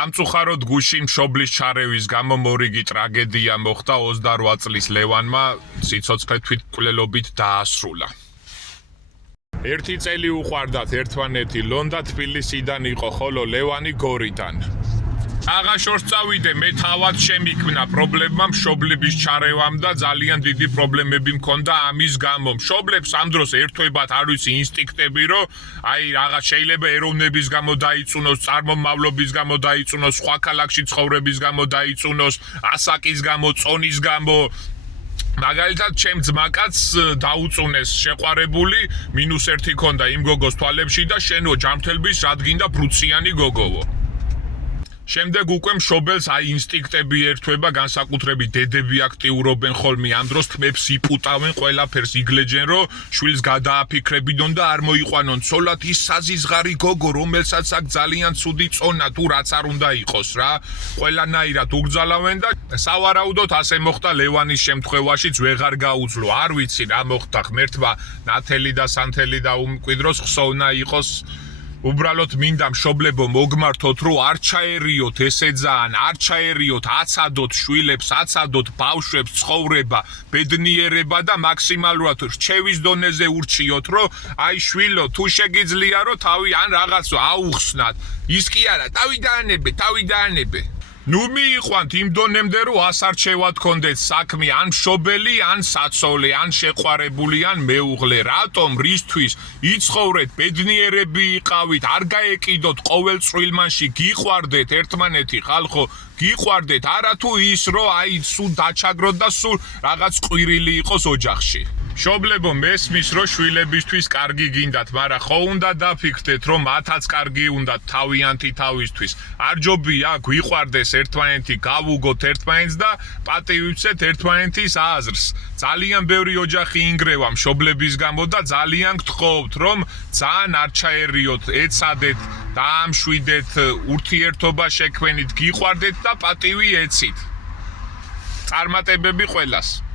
სამწუხაროდ გუშინ მშობლის ჩარევის გამო მორიგი ტრაგედია მოხდა 28 წლის ლევანმა სიცოცხლე თვითმკვლელობით დაასრულა. ერთი წელი უყვარდათ ერთმანეთი, ლონდა თბილისიდან იყო, ხოლო ლევანი გორიდან. აღაშორს წავიდე, მე თავად შემიქმნა პრობლემა მშობლების ჩარევამ და ძალიან დიდი პრობლემები მქონდა ამის გამო. მშობლებს ამ დროს ერთვებათ არ ვიცი ინსტინქტები, რომ აი რაღაც შეიძლება ეროვნების გამო დაიწუნოს, წარმომავლობის გამო დაიწუნოს, სხვა ქალაქში ცხოვრების გამო დაიწუნოს, ასაკის გამო, წონის გამო. მაგალითად, ჩემ ძმაკაცს დაუწუნეს შეყვარებული, -1 ქონდა იმ გოგოს თვალებში და შენო ჯანმრთელობის რადგინდა ბრუციანი გოგოვო. შემდეგ უკვე მშობელს აი ინსტინქტები ერთვება, განსაკუთრებით დედები აქტიურობენ ხოლმე ამ დროს თმებს იპუტავენ, ყველაფერს იგლეჯენ, რომ შვილს გადააფიქრებინონ და არ მოიყვანონ ცოლად ის საზიზღარი გოგო, რომელსაც აქ ძალიან ცუდი წონა თუ რაც არ უნდა იყოს რა. ყველანაირად უგრძალავენ და სავარაუდოდ ასე მოხდა ლევანის შემთხვევაშიც ვეღარ გაუძლო. არ ვიცი რა მოხდა, ღმერთმა ნათელი და სანთელი დაუმკვიდროს, ხსოვნა იყოს. უბრალოდ მინდა მშობლებო მოგმართოთ, რომ არ ჩაერიოთ ესე ძალიან, არ ჩაერიოთ, აცადოთ შვილებს, აცადოთ ბავშვებს ცხოვრება, ბედნიერება და მაქსიმალურად რჩევის დონეზე ურჩიოთ, რომ აი შვილო, თუ შეგიძლია რომ თავი ან რაღაც აუხსნათ. ის კი არა, თავი დაანებე. ნუ მიიყვანთ იმ დონემდე, რომ ასარჩევად გქონდეთ საქმე, ან მშობელი, ან საცოლე, ან შეყვარებული, ან მეუღლე. რატომ, რისთვის იცხოვრეთ, ბედნიერები იყავით, არ გაეკიდოთ ყოველ წვრილმანში, გიყვარდეთ ერთმანეთი ხალხო, გიყვარდეთ, არა თუ ის, რომ აი სულ დაჩაგროთ და სულ რაღაც ყვირილი იყოს ოჯახში. მშობლებო, მესმის, რომ შვილებისთვის კარგი გინდათ, მაგრამ ხო უნდა დაფიქრდეთ, რომ მათაც კარგი უნდათ თავიანთი თავისთვის. არ ჯობია გვიყვარდეს ერთმანეთი, გავუგოთ ერთმანეთს და პატივიცეთ ერთმანეთის აზრს. ძალიან ბევრი ოჯახი ინგრევა მშობლების გამო და ძალიან გთხოვთ, რომ ძალიან არ ჩაერიოთ, ეცადეთ, დაამშვიდეთ, ურთიერთობა შექმნით, გიყვარდეთ და პატივი ეცით. წარმატებები ყველას.